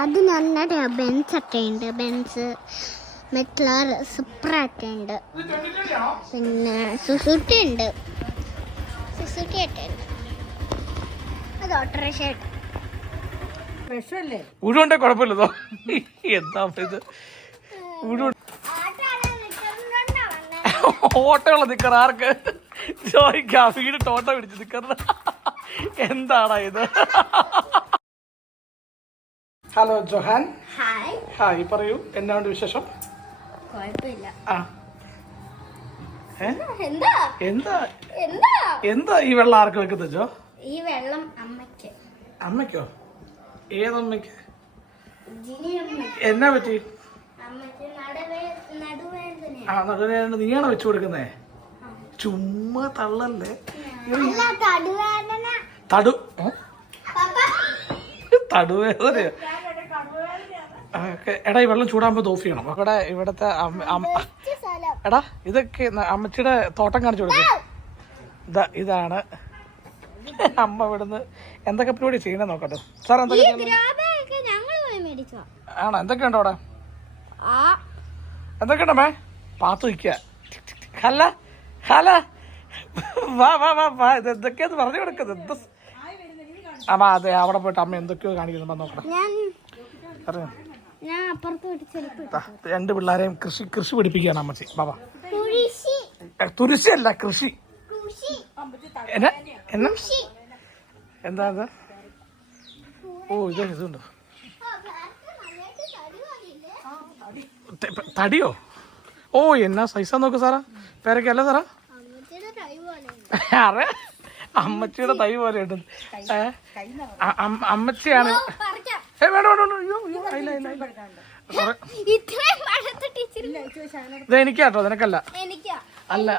അതിന് ബെൻസ് ഒക്കെ ഉണ്ട്. ബെൻസ്, മെക്ലർ, സുപ്രയൊക്കെ ഉണ്ട്. പിന്നെ സുസുക്കി ഉണ്ട്. സുസുക്കി ഒക്കെ ഉണ്ട്. അത് ഓട്ടോറിക്ഷ ഉഴുണ്ടേ കുഴപ്പമില്ലതോ. എന്താ ഇത് ഓട്ടമുള്ള നിക്കറ ആർക്ക് ചോദിക്കാം. വീട് ടോട്ട പിടിച്ച് നിക്കറ എന്താടാ ഇത്? Hello Johan. ഹായ് പറയൂ, എന്നാണ്ട് വിശേഷം? എന്താ ഈ വെള്ളം ആർക്ക് വെക്കുന്നത് ജോ? ഈ വെള്ളം അമ്മയ്ക്ക്. അമ്മയ്ക്കോ? ഏതമ്മയ്ക്ക്? എന്നാ പറ്റി? നടുവേദന നീയാണോ വെച്ചു കൊടുക്കുന്നേ? ചുമ്മാ തള്ളല്ലേ. തടുവേദനയോ? എടാ ഈ വെള്ളം ചൂടാകുമ്പോ ഓഫ് ചെയ്യണം. അവിടെ ഇവിടത്തെ എടാ ഇതൊക്കെ അമ്മച്ചിയുടെ തോട്ടം കാണിച്ചു കൊടുക്കും. ഇതാണ് അമ്മ ഇവിടുന്ന് എന്തൊക്കെ പരിപാടി ചെയ്യണേ നോക്കട്ടെ. സാർ എന്തൊക്കെ ആണോ? എന്തൊക്കെയുണ്ടോ അവിടെ? എന്തൊക്കെയുണ്ടമ്മേ? പാത്തു വയ്ക്കുക. ഹല ഹല വാ വാ വാ വാ. ഇത് എന്തൊക്കെയാന്ന് പറഞ്ഞു കൊടുക്കുന്നത്? അമ്മ അതെ, അവിടെ പോയിട്ട് അമ്മ എന്തൊക്കെയോ കാണിക്കുന്നു. നോക്കണം. അറിയാം, രണ്ട് പിള്ളേരെയും കൃഷി പഠിപ്പിക്കുകയാണ് അമ്മച്ചി. ബാബാ തുരിശി അല്ല, കൃഷി. എന്നാ എന്നാ എന്താ? ഓ ഇതുണ്ടോ? തടിയോ? ഓ എന്നാ സൈസാ നോക്ക് സാറാ. പേരൊക്കെ അല്ല സാറാ? അറിയാ, അമ്മച്ചിയുടെ തൈ പോലെ ഉണ്ട്. അമ്മച്ചിയാണ്. ഇത് എനിക്കാട്ടോ, നിനക്കല്ല. അല്ല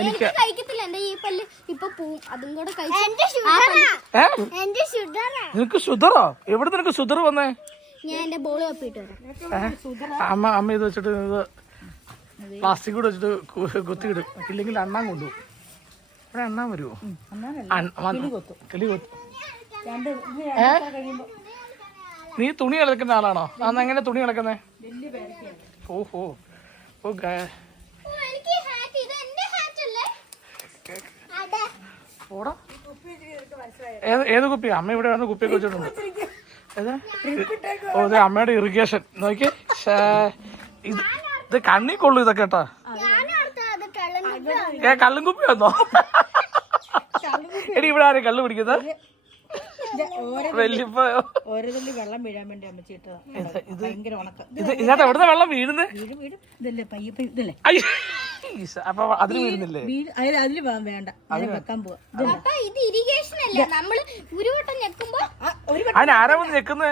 എനിക്ക് നിനക്ക് ഷുഗറോ? എവിടെ നിനക്ക് ഷുഗർ വന്നേ? അമ്മ ഇത് വെച്ചിട്ട് ഇത് പ്ലാസ്റ്റിക് കൂടെ വെച്ചിട്ട് കുത്തിയിടും. ഇല്ലെങ്കിൽ അണ്ണാൻ കൊണ്ടുപോകും. ഇവിടെ അണ്ണാൻ വരുമോ? കിളി കൊത്തും. നീ തുണി കളിക്കുന്ന ആളാണോ? അന്ന് എങ്ങനെ തുണി കളിക്കുന്നേ? ഓഹോ ഓ ഓടാ. ഏത് കുപ്പിയാ? അമ്മ ഇവിടെ വന്ന് കുപ്പിയൊക്കെ വെച്ചിട്ടുണ്ട്. ഓ ഇത് അമ്മയുടെ ഇറിഗേഷൻ നോക്കി. ഇത് കണ്ണി കൊള്ളു ഇതൊക്കെ കേട്ടാ. കള്ളും കുപ്പി വന്നോ? എടി ഇവിടെ ആരെയും കള്ളു പിടിക്കുന്നത്? ഇതിനകത്ത് എവിടുന്ന വെള്ളം വീഴുന്നത്? അപ്പൊ അതിന് വീഴുന്നില്ലേ? അതിനാരാ വന്ന് ഞെക്കുന്നേ?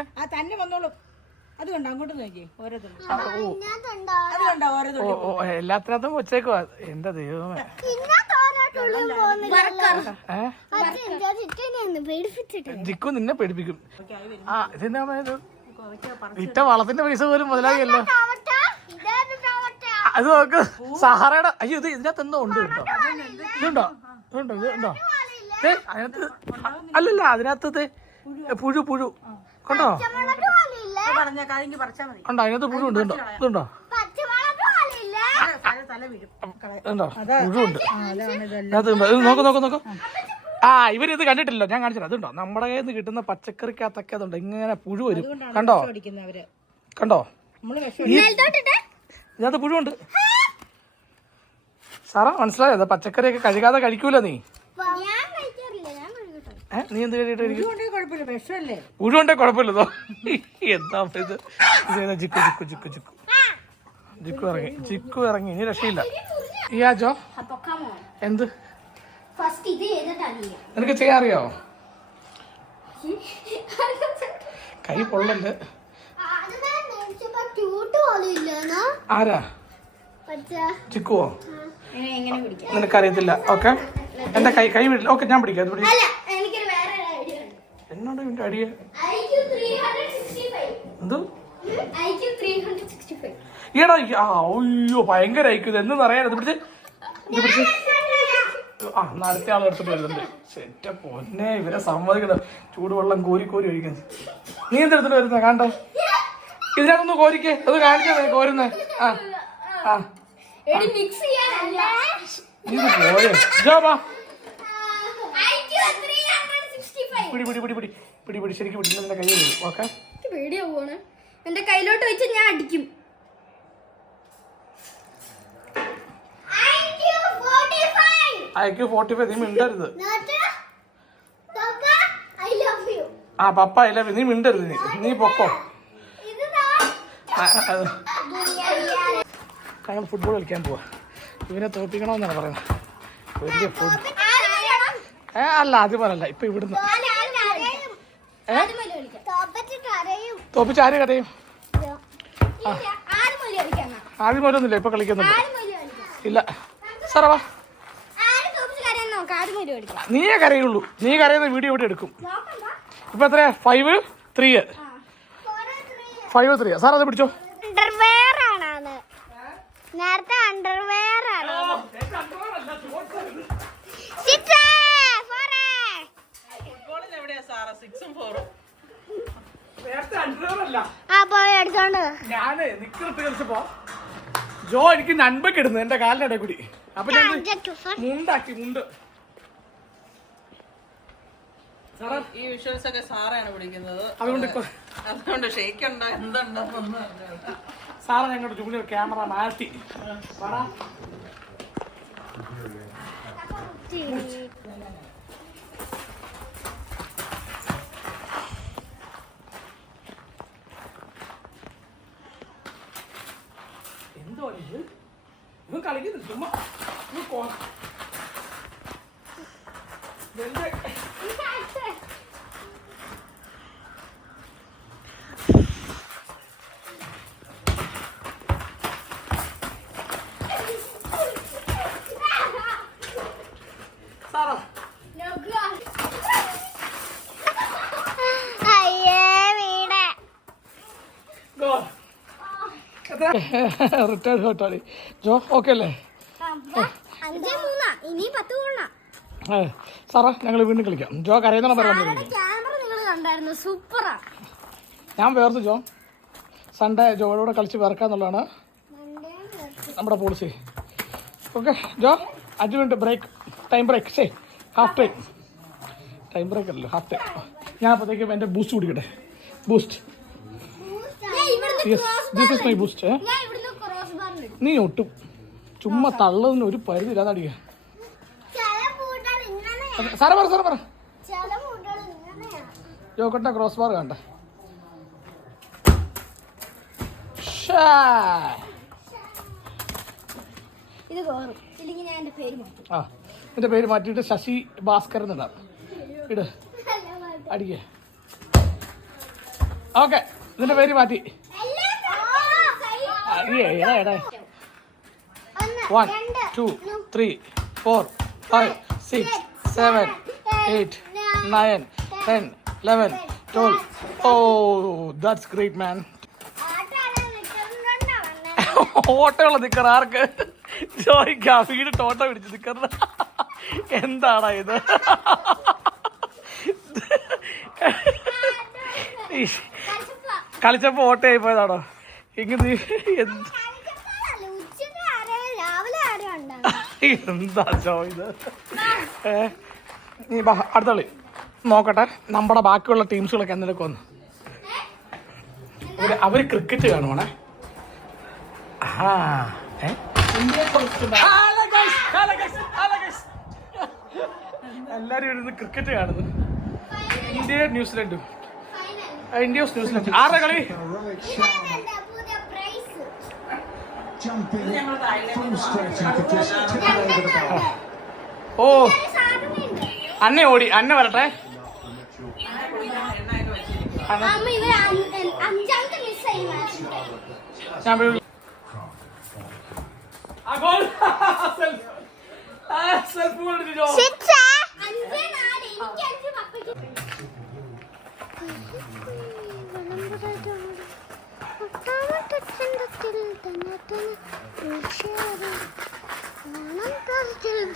എല്ലാത്തിനകത്തും വെച്ചേക്കുവാ. എന്റെ ദൈവമേ, ജിക്കു നിന്നെ പേടിപ്പിക്കും. ആ ഇതെന്നാ ഇട്ട വളത്തിന്റെ പൈസ പോലും മുതലാകിയല്ലോ. അത് നോക്ക് സഹാറയുടെ. അയ്യോ ഇത് ഇതിനകത്ത് എന്തോ ഉണ്ട് കേട്ടോ. ഇതുണ്ടോ? ഇതുണ്ടോ? അതിനകത്ത് അല്ലല്ല, അതിനകത്ത് പുഴു കണ്ടോ? കണ്ടോ? അതിനകത്ത് പുഴു ഉണ്ട്. ഇതുണ്ടോ? പുഴുണ്ട്. നോക്ക്. ആ ഇവരിത് കണ്ടിട്ടില്ലോ, ഞാൻ കാണിച്ചില്ല. അതുണ്ടോ? നമ്മുടെ കയ്യിൽ നിന്ന് കിട്ടുന്ന പച്ചക്കറിക്കകത്തൊക്കെ അതുണ്ട്. ഇങ്ങനെ പുഴു വരും. കണ്ടോ? ഇതിനകത്ത് പുഴുണ്ട്. സാറാ മനസ്സിലായോ? പച്ചക്കറിയൊക്കെ കഴുകാതെ കഴിക്കൂല നീ. നീ എന്ത് കഴിച്ചിട്ട് പുഴുണ്ടേ കുഴപ്പമില്ലതോ. എന്താ ഇത്? ജിക്കു ഇറങ്ങി. ഇനി രക്ഷയില്ല. ജോ എന്ത് നിനക്ക് ചെയ്യാൻ അറിയോ? കൈ പൊള്ളണ്ട്. ആരാ? ചിക്കുവോ? നിനക്കറിയത്തില്ല. ഓക്കെ എന്റെ കൈ വിടില്ല. ഓക്കെ ഞാൻ പിടിക്കാം. എന്നോട് ഇതിന്റെ അടിയ എന്തോ ഈടാ. അയ്യോ ഭയങ്കര അയക്കുന്നത്. എന്ന് പറയാൻ ഇത് പിടിച്ച് ആ അടുത്ത ആൾ എടുത്തിട്ട് വരുന്നുണ്ട്. സെറ്റ പൊന്നെ ഇവരെ സമ്മതിക്കണം. ചൂടുവെള്ളം കോരി കോരി ഒഴിക്കുന്നത്. നീ എന്തെടുത്തിട്ട് വരുന്നത് കണ്ടോ? ഇതിനകത്തൊന്ന് കോരിക്കേ, അത് കാണിച്ചേ കോരുന്നേ. ആ ആ ഇത് പോയോ ജോബാ. പിടി പിടി പിടി പിടി പിടി പിടി ശരിക്കും പിടിക്കുന്ന കൈ വരും. ഓക്കെ പേടിയാവുകയാണ്. എന്റെ കയ്യിലോട്ട് വെച്ച് ഞാൻ അടിക്കും. IQ 45. നീ മിണ്ടരുത്. ആ പപ്പ ഇല്ല, നീ മിണ്ടരുത്. നീ പൊക്കോ. ഞങ്ങൾ ഫുട്ബോൾ കളിക്കാൻ പോവാ. ഇവനെ തോപ്പിക്കണമെന്നാണ് പറയുന്നത്. വലിയ ഫുഡ് അല്ല അതുപോലല്ല. ഇപ്പൊ ഇവിടുന്ന് തോപ്പിച്ച് ആര് കരയും? ആദ്യം പോലൊന്നുമില്ല, ഇപ്പൊ കളിക്കുന്നുണ്ട്. ഇല്ല സാറേ വാ. നീയേ കരയുള്ളൂ. നീ കരയുന്ന വീഡിയോ ഇവിടെ എടുക്കും. ഇപ്പൊ എത്രയാ? 5-3. 5-3. സാർ അത് പിടിച്ചോ. നേരത്തെ അണ്ടർവെയർ ആണ്. ഞാന് നിക്കിട്ട് കളിച്ചപ്പോ ജോ എനിക്ക് നൻപൊക്കെ ഇടുന്നു എന്റെ കാലിന്റെ ഇടയിൽ കൂടി. അപ്പൊ ഞാൻ മുണ്ടാക്കി മുണ്ട്. ഈ വിഷ്വൽസ് ഒക്കെ സാറാണ് പിടിക്കുന്നത്. അതുകൊണ്ട് ഷെയ്ക്ക് ഉണ്ടോ എന്തുണ്ടോ സാറ് ഞങ്ങളുടെ ജൂനിയർ ക്യാമറ മാറ്റി. എന്തോ ഇവൻ കളിക്കുന്നു ചുമ്മാ. റിട്ടേൺ കേട്ടോളി ജോ. ഓക്കെ അല്ലേ? സാറാ ഞങ്ങൾ വീണ്ടും കളിക്കാം. ജോ കരയുന്ന പറയാൻ. ഞാൻ വേർത്ത് ജോ. സൺഡേ ജോയോടെ കളിച്ച് വേർക്കാന്നുള്ളതാണ് നമ്മുടെ policy. Okay Jo 5 minute break. Time break. ശരി ഹാഫ് ടൈം ബ്രേക്ക് അല്ലല്ലോ, ഹാഫ് ടൈം. ഞാൻ അപ്പോഴത്തേക്കും എൻ്റെ ബൂസ്റ്റ് കുടിക്കട്ടെ. Boost. This is my Boost. നീ ഒട്ടും ചുമ്മാ തള്ളതിന് ഒരു പരിധി ഇല്ലാതെ അടിക്കുക. സാറേ പറ ജോക്കട്ട ക്രോസ് ബാർ കണ്ടേ? ആ എന്റെ പേര് മാറ്റിയിട്ട് ശശി ഭാസ്കർ എന്നിടാം. ഇട് അടിക്കേ. ഓക്കെ ഇതിന്റെ പേര് മാറ്റി. 1 2 3 4 5 6 7 8 9 10 11 12. Oh, that's great, man. ഓട്ടമുള്ള നിക്കർ ആർക്ക് ചോദിക്കാം. വീട് ടോട്ട പിടിച്ച് നിക്കറിന് എന്താടാ ഇത്? കളിച്ചപ്പോ ഓട്ടയായി പോയതാണോ? ഇങ്ങനെ എന്താ ചോ ഇത്? നീ അടുത്ത കളി നോക്കട്ടെ. നമ്മുടെ ബാക്കിയുള്ള ടീംസുകളൊക്കെ എന്തെങ്കിലും വന്നു. അവര് ക്രിക്കറ്റ് കാണുവാണേ. എല്ലാരും ഇരുന്ന് ക്രിക്കറ്റ് കാണുന്നു. ഇന്ത്യയും ന്യൂസിലൻഡും. ന്യൂസിലൻഡ്. ആരുടെ കളി? ഓ അന്ന ഓടി. അന്ന വരട്ടെ.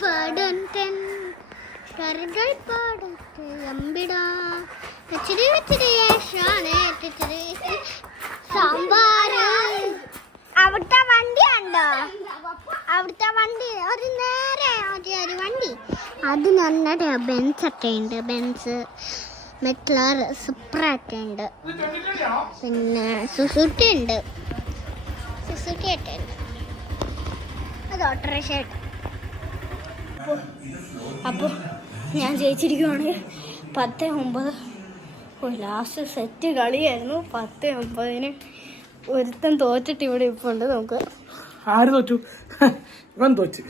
Badan ten sambar. അവിടുത്തെ വണ്ടി ഉണ്ടോ? അവിടുത്തെ വണ്ടി ഒരു നേരെ ഒരു വണ്ടി അത് നന്നായിട്ട് ബെൻസ് ഒക്കെ ഉണ്ട്. ബെൻസ് മെക്ലർ സൂപ്പറൊക്കെ ഉണ്ട്. പിന്നെ സുസുക്കി ഉണ്ട്. സുസുക്കി ഒക്കെ ഉണ്ട്. അത് ഓട്ടോറിക്ഷ ഉണ്ട്. അപ്പോൾ ഞാൻ ജയിച്ചിരിക്കുവാണ് 10-9. ലാസ്റ്റ് സെറ്റ് കളിയായിരുന്നു. 10-9 ഒരുത്തൻ തോറ്റിട്ട് ഇവിടെ ഇപ്പോൾ ഉണ്ട്. നമുക്ക് ആര് തോറ്റു? ഇവൻ തോറ്റ്.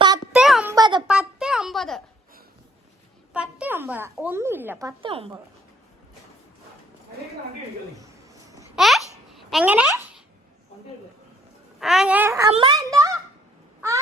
10-9 10-9 10-9 ഒന്നുമില്ല. 10-9 എങ്ങനെ? അമ്മ എന്തോ? ആ